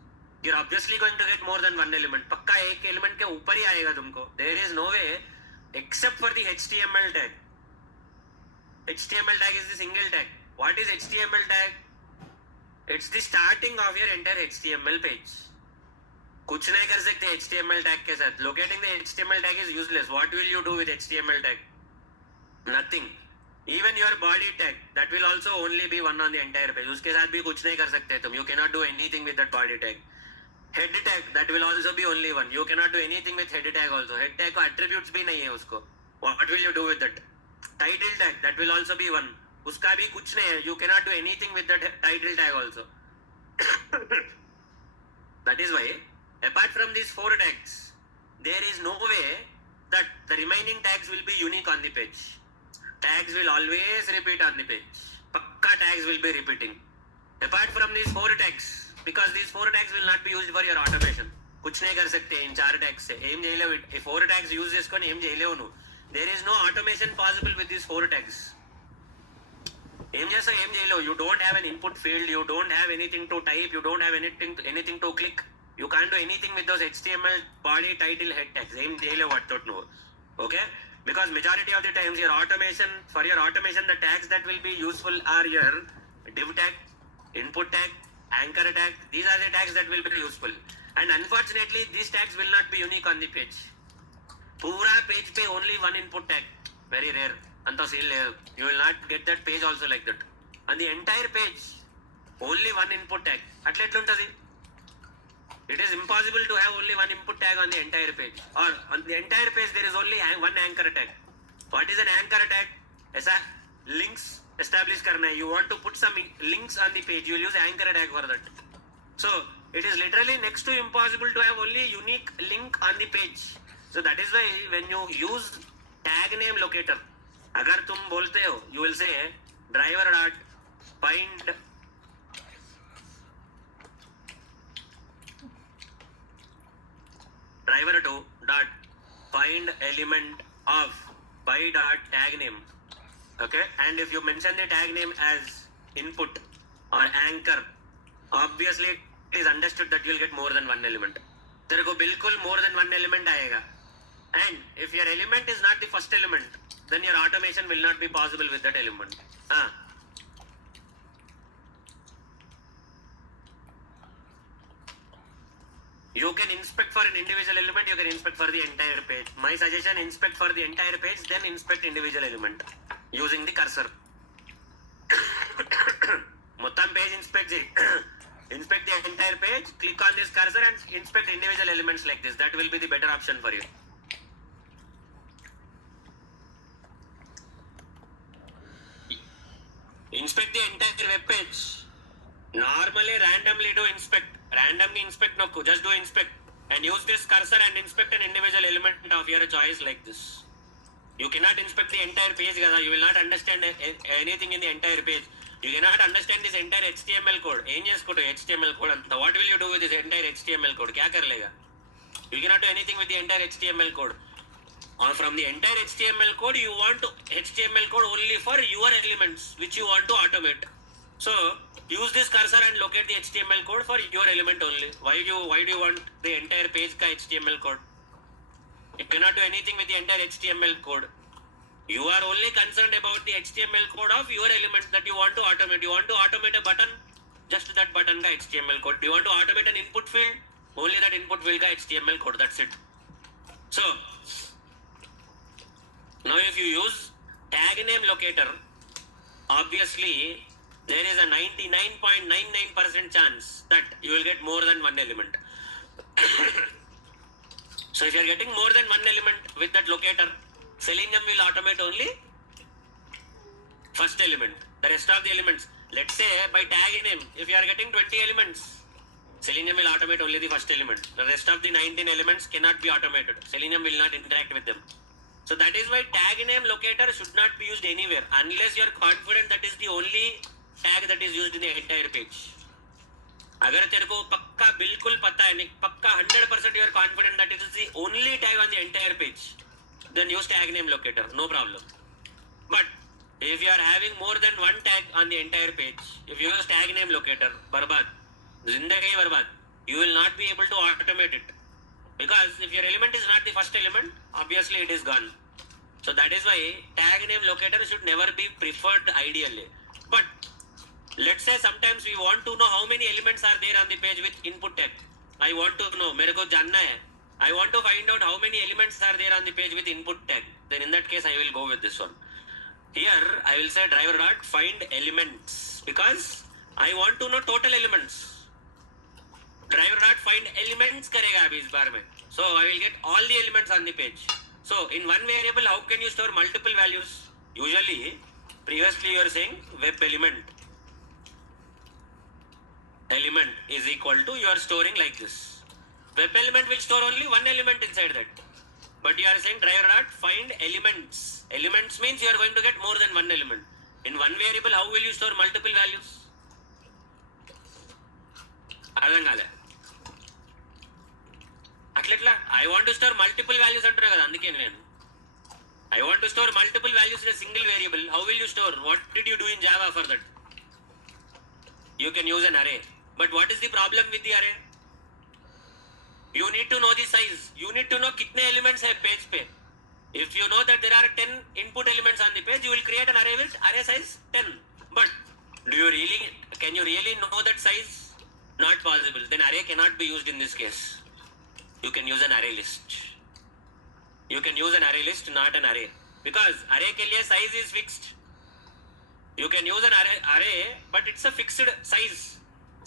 you're obviously going to get more than one element. Pakka ek element ke upar hi aayega tumko. There is no way except for the HTML tag. HTML tag is the single tag. What is HTML tag? It's the starting of your entire HTML page. कुछ नहीं कर सकते HTML tag के साथ. Locating the HTML tag is useless. What will you do with HTML tag? Nothing. Even your body tag, that will also only be one on the entire page. उसके साथ भी कुछ नहीं कर सकते तुम. You cannot do anything with that body tag. Head tag, that will also be only one. You cannot do anything with head tag also. Head tag को attributes भी नहीं है उसको. What will you do with that? Title tag, that will also be one. उसका भी कुछ नहीं है. You cannot do anything with that title tag also. That is why, apart from these 4 tags, there is no way that the remaining tags will be unique on the page. Tags will always repeat on the page. Pakka tags will be repeating. Apart from these 4 tags, because these 4 tags will not be used for your automation. कुछ नहीं कर सकते इन 4 tags से. ఏం చేయలేవు. 4 tags use చేసుకొని ఏం చేయలేవు నువ్వు. There is no automation possible with these 4 tags. ఏం చేస్తావు, ఏం చేయలేవు. You don't have an input field, you don't have anything to type, you don't have anything to click. You can't do anything with those HTML body, title, head tags. ఏం చేయలేవు వాటితో నువ్వు. Okay? Because majority of the times your automation, for your automation, the tags that will be useful are your div tag, input tag, anchor tag. These are the tags that will be useful. And unfortunately, these tags will not be unique on the page. पूरा page पे only one input tag. Very rare. अंत seal ले. You will not get that page also like that. On the entire page, only one input tag. అట్లా ఎట్లుంటది? It is impossible to have only one input tag on the entire page. Or on the entire page there is only one anchor tag. What is an anchor tag? ऐसा links establish करना है. You want to put some links on the page. You will use anchor tag for that. So it is literally next to impossible to have only unique link on the page. So that is why when you use tag name locator, अगर तुम बोलते हो, you will say driver dot find driver find element of by dot tag name. Okay, and if you mention the tag name as input or anchor, obviously it is understood that you will get more than one element. तेरे को बिल्कुल more than one element आएगा. And if your element is not the first element, then your automation will not be possible with that element. You can inspect for an individual element, you can inspect for the entire page. My suggestion, inspect for the entire page, then inspect individual element using the cursor. Mottam page inspect inspect the entire page, click on this cursor and inspect individual elements like this. That will be the better option for you. Inspect the entire web page. Normally randomly do inspect. Randomly inspect nokku. Just do inspect and use this cursor and inspect an individual element of your choice like this. You cannot inspect the entire page, kada. You will not understand anything in the entire page. You cannot understand this entire HTML code. Em chesukodu HTML code anta. What will you do with this entire HTML code? Kya kar lega? You cannot do anything with the entire HTML code. Or from the entire HTML code, you want to HTML code only for your elements which you want to automate. So use this cursor and locate the HTML code for your element only. Why do you want the entire page ka HTML code? You cannot do anything with the entire HTML code. You are only concerned about the HTML code of your element that you want to automate. You want to automate a button, just that button ka HTML code. You want to automate an input field, only that input field ka HTML code. That's it. So now if you use tag name locator, obviously there is a 99.99% chance that you will get more than one element. So if you are getting more than one element with that locator, Selenium will automate only first element. The rest of the elements, let's say by tag name, if you are getting 20 elements, Selenium will automate only the first element. The rest of the 19 elements cannot be automated. Selenium will not interact with them. So that is why tag name locator should not be used anywhere unless you are confident that is the only tag that is used in the entire page. अगर तेरे को पक्का बिल्कुल पता है, पक्का 100% you are confident that it is the only tag on the entire page, then use tag name locator, no problem. But if you are having more than one tag on the entire page, if you use tag name locator, barbad, zindagi barbad, you will not be able to automate it. Because if your element is not the first element, obviously it is gone. So that is why tag name locator should never be preferred ideally. But let's say sometimes we want to know how many elements are there on the page with input tag. I want to know, मेरे को जानना है. I want to find out how many elements are there on the page with input tag. Then in that case I will go with this one. Here I will say driver dot find elements because I want to know total elements. Driver dot find elements करेगा अभी इस बार में. So I will get all the elements on the page. So in one variable, how can you store multiple values? Usually, previously you are saying web element is equal to, you are storing like this. Web element will store only one element inside that. But you are saying driver dot find elements. Elements means you are going to get more than one element. In one variable, how will you store multiple values? అర్థం కాలే. అట్లా I want to store multiple values అంటారు కదా, అందుకే నేను I want to store multiple values in a single variable. How will you store? What did you do in Java for that? You can use an array. But what is the problem with the array? You need to know the size. You need to know kitne elements hai page pe. If you know that there are 10 input elements on the page, you will create an array with array size 10. But can you really know that size? Not possible. Then array cannot be used in this case. You can use an array list. You can use an array list, not an array. Because array ke liye size is fixed. You can use an array, but it's a fixed size.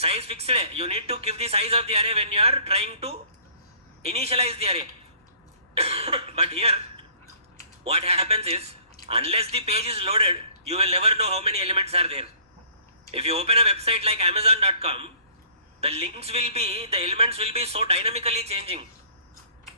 Size fixed hai. You need to give the size of the array when you are trying to initialize the array. But here, what happens is, unless the page is loaded, you will never know how many elements are there. If you open a website like Amazon.com, the elements will be so dynamically changing.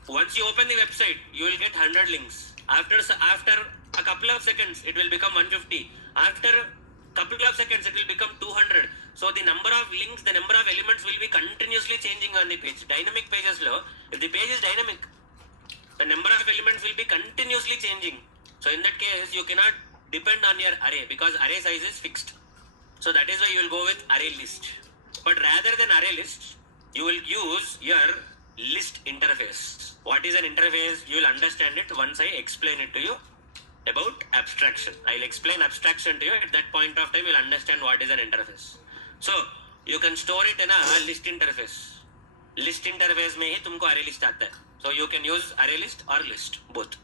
Once you open the website, you will get 100 links. After a couple of seconds, it will become 150. After a couple of seconds, it will become 200. So the number of links, the number of elements will be continuously changing on the page. Dynamic pages low. If the page is dynamic, the number of elements will be continuously changing. So in that case, you cannot depend on your array because array size is fixed. So that is why you will go with array list. But rather than array list, you will use your list interface. What is an interface? You will understand it once I explain it to you about abstraction. I'll explain abstraction to you. At that point of time, you'll understand what is an interface. So you can store it in a list interface. List interface में ही तुमको array list आता है. So you can use array list or list, both.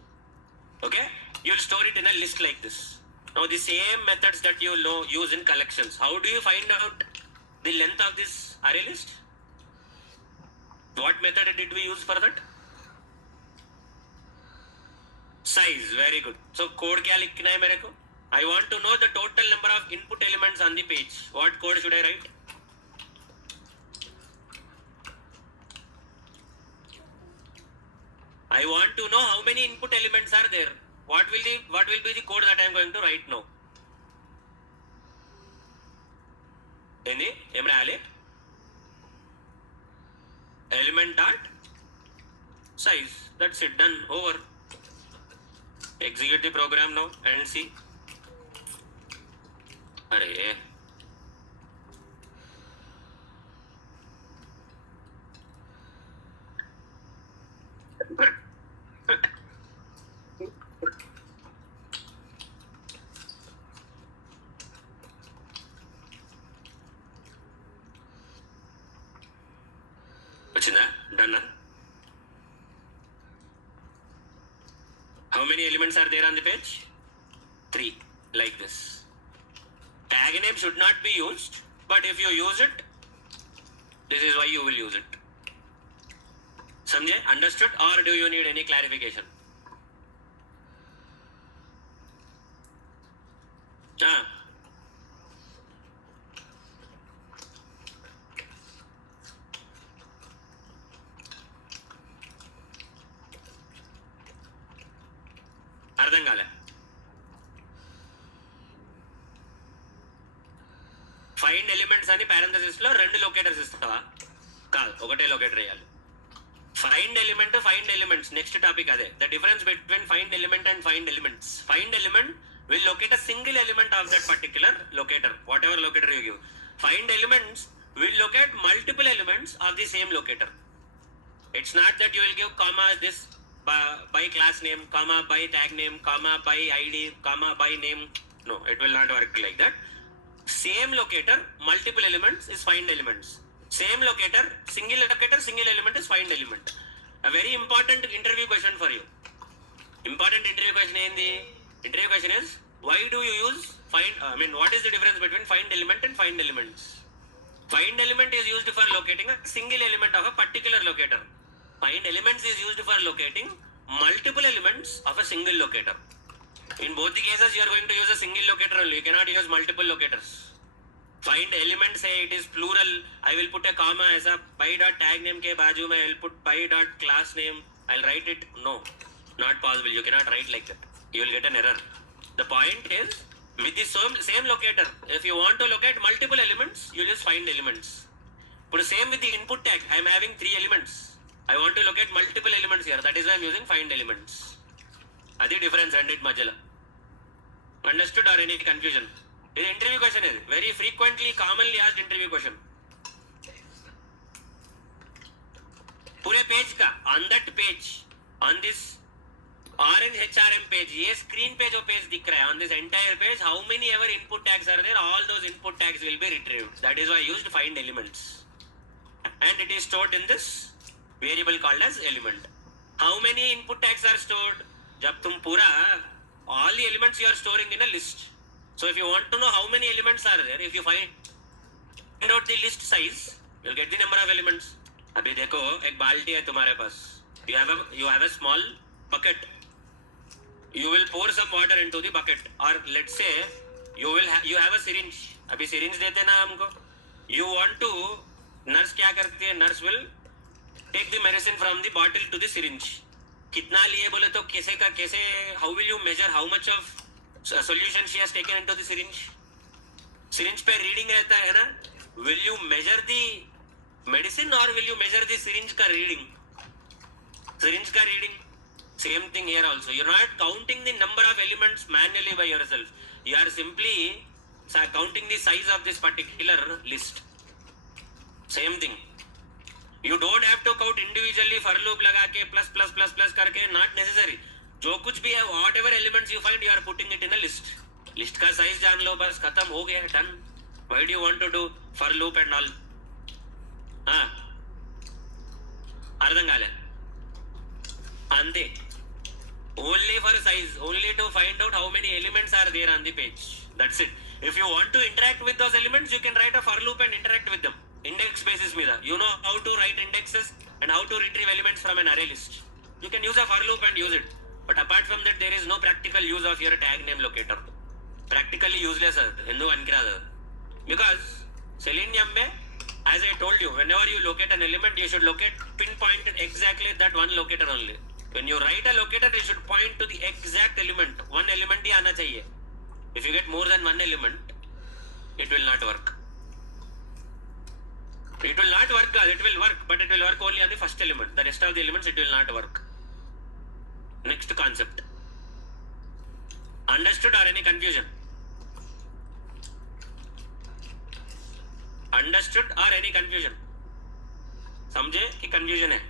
Okay? You will store it in a list like this. Now the same methods that you know use in collections. How do you find out the length of this array list? What method did we use for that? Size. Very good. So code क्या लिखना है मेरे को? I want to know the total number of input elements on the page. What code should I write? I want to know how many input elements are there. What will be the code that I am going to write now? Any? Element dot size. That's it. Done. Over. Execute the program now and see. Array. Done. How many elements are there on the page? 3. Like this. Tag name should not be used, but if you use it, this is why you will use it. Samjhe? Understood? Or do you need any clarification? అర్థం కాలే. Find elements అని parenthesis లో 2 locators ఇస్తావా? కాదు, ఒకటే locator వేయాలి. Find elements next topic అదే. The difference between find element and find elements. Find element will locate a single element of that particular locator, whatever locator you give. Find elements will locate multiple elements of the same locator. It's not that you will give comma this by class name, comma by tag name, comma by id, comma by name. No, it will not work like that. Same locator, multiple elements is find elements. Same locator, single element is find element. A very important interview question for you. Important interview question in the interview question is, why do you use find? What is the difference between find element and find elements? Find element is used for locating a single element of a particular locator. Find elements is used for locating multiple elements of a single locator. In both the cases, you are going to use a single locator only. You cannot use multiple locators. Find element, say it is plural. I will put a comma as a by dot tag name ke baaju mein I will put by dot class name. I'll write it. No, not possible. You cannot write like that. You will get an error. The point is, with the same locator, if you want to locate multiple elements, you use find elements. But same with the input tag. I am having 3 elements. I want to locate multiple elements here. That is why I am using find elements. That's the difference and it majala. Understood or any confusion? This interview question is very frequently, commonly asked interview question. पूरे page का, on that page, on this orange HRM page, ये screen पे जो page दिख रहा है, on this entire page, how many ever input tags are there? All those input tags will be retrieved. That is why I used find elements, and it is stored in this variable called as element. How many input tags are stored? जब तुम पूरा all the elements you are storing in a list. So if you want to know how many elements are there, if you find out the list size, you'll get the number of elements. अभी देखो एक बाल्टी है तुम्हारे पास. You have a small bucket. You will pour some water into the bucket, or let's say you have a syringe. अभी syringe देते ना हमको. You want to, nurse क्या करती है? Nurse will take the medicine from the bottle to the syringe. कितना लिए बोले तो कैसे how will you measure how much of solution she has taken into the syringe? Syringe पे reading रहता है ना. Will you measure the medicine or will you measure the syringe का reading? Syringe का reading. Same thing here also. You're not counting the number of elements manually by yourself. You are simply counting the size of this particular list. Same thing. You don't have to count individually for loop लगा के plus plus plus plus करके, not necessary. जो कुछ भी है, whatever elements you find, you are putting it in a list. List का size जान लो, बस खत्म हो गया, done. Why do you want to do for loop and all? हाँ, అర్థం కాలే. అంతే. Only for size, only to find out how many elements are there on the page. That's it. If you want to interact with those elements, you can write a for loop and interact with them. Index basis మీద. You know how to write indexes and how to retrieve elements from an array list. You can use a for loop and use it. But apart from that, there is no practical use of your tag name locator. Practically useless. ఎందుకు పనికిరాదు. Because Selenium में, as I told you, whenever you locate an element, you should pinpoint exactly that one locator only. When you write a locator, you should point to the exact element. One element ही आना चाहिए. If you get more than one element, it will not work. It will not work, it will work, but it will work only on the first element. The rest of the elements, it will not work. Next concept. Understood or any confusion? Understood or any confusion? समझे कि confusion है?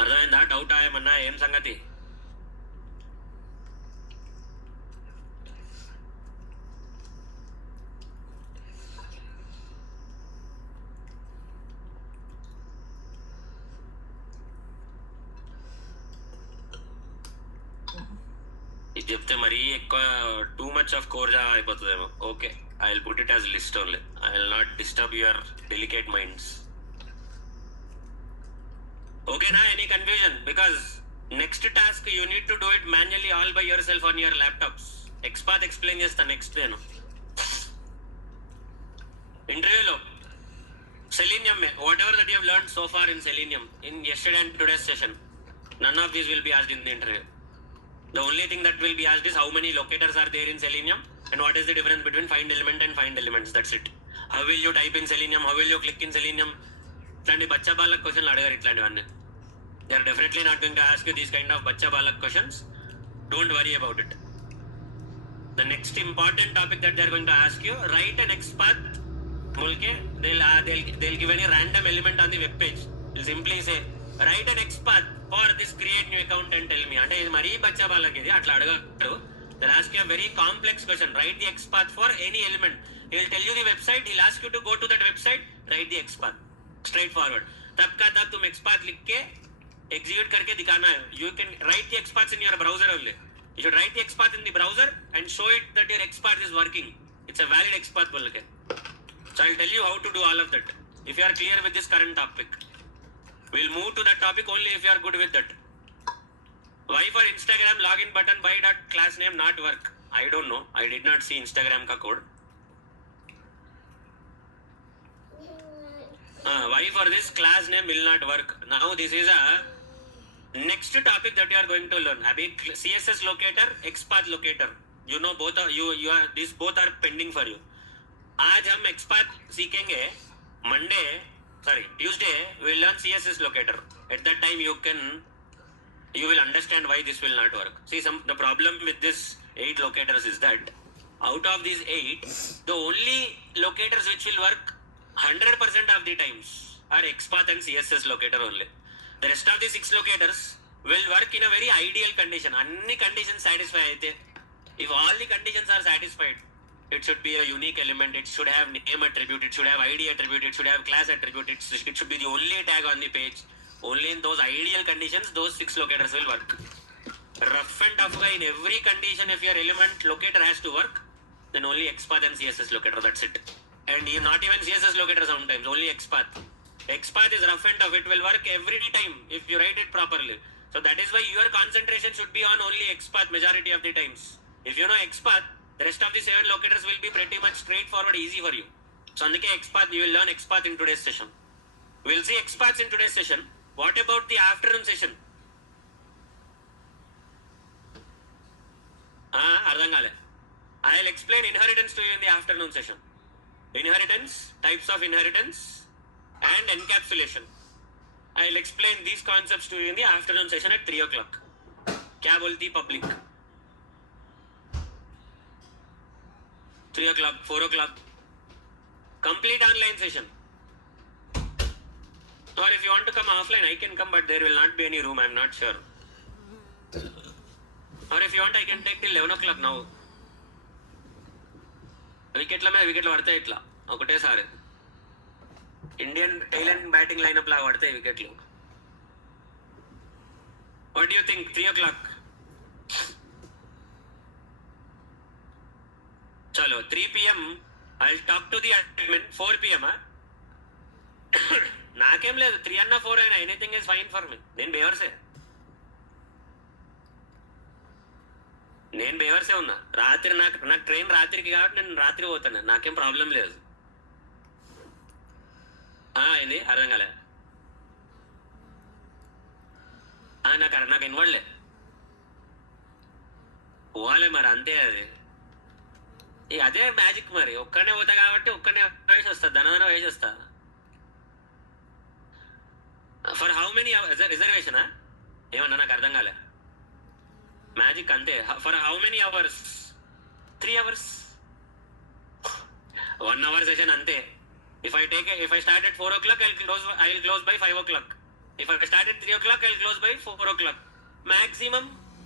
అర్థమైందా? Doubt ఏమన్నా? ఏం సంగతి? ఇది చెప్తే మరీ ఎక్కువ too much of core Java అయిపోతుందేమో. Okay, I will put it as list only. I will not disturb your delicate minds. ఓకేనా? Any confusion? Because next task you need to do it manually all by yourself on your laptops. XPath explain చేస్తాను next నేను ఇంటర్వ్యూలో. Selenium में whatever that you have learned so far in Selenium in yesterday and today's session, none of these will be asked in the interview. The only thing that will be asked is how many locators are there in Selenium and what is the difference between find element and find elements. That's it. How will you type in Selenium? How will you click in Selenium? ఇట్లాంటి బచ్చా బాలక్ క్వశ్చన్లు అడగారు. ఇట్లాంటివన్నీ they are definitely not going to ask you these kind of Bachcha Balak questions. Don't worry about it. The next important topic that they are going to ask you, write an XPath. Mulke, they'll give any random element on the web page. They'll simply say write an XPath for this create new account and tell me. అంటే ఇది మరీ బచ్చా బాలక్ ఇది అట్లా అడగరు. They'll ask you a very complex question. Write the XPath for any element. He'll tell you the website. He'll ask you to go to that website. Write the XPath. Straightforward. तब का तब तुम XPath लिख के execute करके दिखाना है. You can write the XPaths in your browser only. You should write the XPath in the browser and show it that your XPath is working. It's a valid XPath बोल के. So I'll tell you how to do all of that. If you are clear with this current topic, we'll move to that topic only if you are good with that. Why for Instagram login button by that class name not work? I don't know. I did not see Instagram ka code. Why for this class name will not work? Now this is a next topic that you are going to learn. Abhi CSS locator, XPath locator. You know both are you are these both are pending for you. आज हम XPath सीखेंगे. Tuesday we will learn CSS locator. At that time you can you will understand why this will not work. See, the problem with this 8 locators is that out of these 8, the only locators which will work 100% of the times are XPath and CSS locator only. The rest of the 6 locators will work in a very ideal condition. Any conditions satisfy. If all the conditions are satisfied, it should be a unique element. It should have name attribute. It should have ID attribute. It should have class attribute. It should be the only tag on the page. Only in those ideal conditions, those 6 locators will work. Rough and tough guy, in every condition, if your element locator has to work, then only XPath and CSS locator, that's it. And not even CSS locator sometimes, only XPath. XPath is rough and tough. It will work every time if you write it properly. So that is why your concentration should be on only XPath majority of the times. If you know XPath, the rest of the 7 locators will be pretty much straightforward, easy for you. So అందుకే XPath, you will learn XPath in today's session. We'll see XPaths in today's session. What about the afternoon session? అర్థం కాలే. I'll explain inheritance to you in the afternoon session. Inheritance, types of inheritance, and encapsulation. I'll explain these concepts to you in the afternoon session at 3 o'clock. क्या बोलती public? 3 o'clock, 4 o'clock. Complete online session. Or if you want to come offline, I can come, but there will not be any room, I'm not sure. Or if you want, I can take till 11 o'clock now. వికెట్ల మీద వికెట్లు పడతాయి ఇట్లా ఒకటేసారి. Indian tail end batting lineup లాగా పడతాయి వికెట్లు. What do you think? 3 o'clock. చలో 3 PM I'll talk to the admin. 4 PM నాకేం లేదు, 3 అన్నా 4 అయినా anything is fine for me. నేను బేవర్సే ఉన్నా. రాత్రి నాకు ట్రైన్ రాత్రికి కాబట్టి నేను రాత్రి పోతాను, నాకేం ప్రాబ్లం లేదు. ఏంది అర్థం కాలే? నాకు ఇన్వాడలే పోవాలి మరి, అంతే. అది అదే మ్యాజిక్ మరి. ఒక్కనే పోతా కాబట్టి ఒక్కనే వేసి వస్తా, ధనధన వేసి వస్తా. ఫర్ హౌ మెనీ రిజర్వేషనా ఏమన్నా నాకు అర్థం కాలే. మ్యాజిక్ అంతే. For how many hours? 3 hours. 1 hour session అంతే. If I start at 4 o'clock, I'll close by 5 o'clock. If I start at 3 o'clock, I'll close by 4 o'clock. Maximum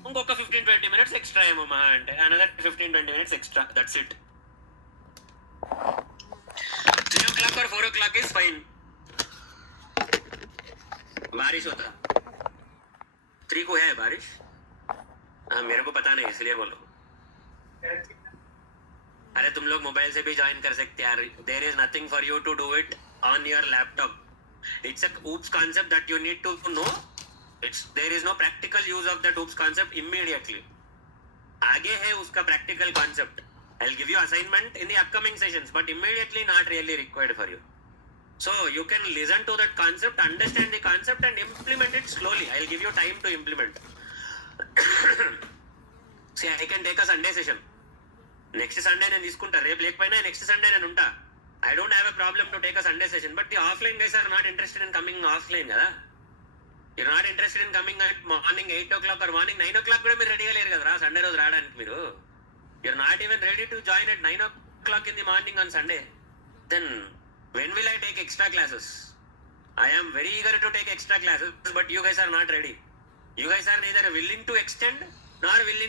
ఇంకొక 15-20 minutes extra ఏమో అంటే, another 15-20 minutes extra. That's it. 3 o'clock or 4 o'clock is fine. बारिश होता 3 को है बारिश? मेरे को पता नहीं, इसलिए बोलो. अरे तुम लोग मोबाइल से भी ज्वाइन कर सकते हैं. There is nothing for you to do it on your laptop. It's a oops concept that you need to know. There is no practical use of that oops concept immediately. आगे है उसका practical concept. I'll give you assignment in the upcoming sessions, but immediately not really required for you. So you can listen to that concept, understand the concept, and implement it slowly. I'll give you time to implement. See, I can take a Sunday session. Next Sunday నేను తీసుకుంటా. రేపు లేకపోయినా next Sunday నేను ఉంటా. I don't have a problem to take a Sunday session. But the offline guys are not interested in coming offline కదా. You're not interested in coming at morning 8 o'clock or morning 9 o'clock కూడా మీరు రెడీగా లేరు కదా Sunday రోజు రావడానికి. మీరు you're not even ready to join at 9 o'clock in the morning on Sunday. Then when will I take extra classes? I am very eager to take extra classes, but you guys are not ready. You guys are neither willing to extend nor willing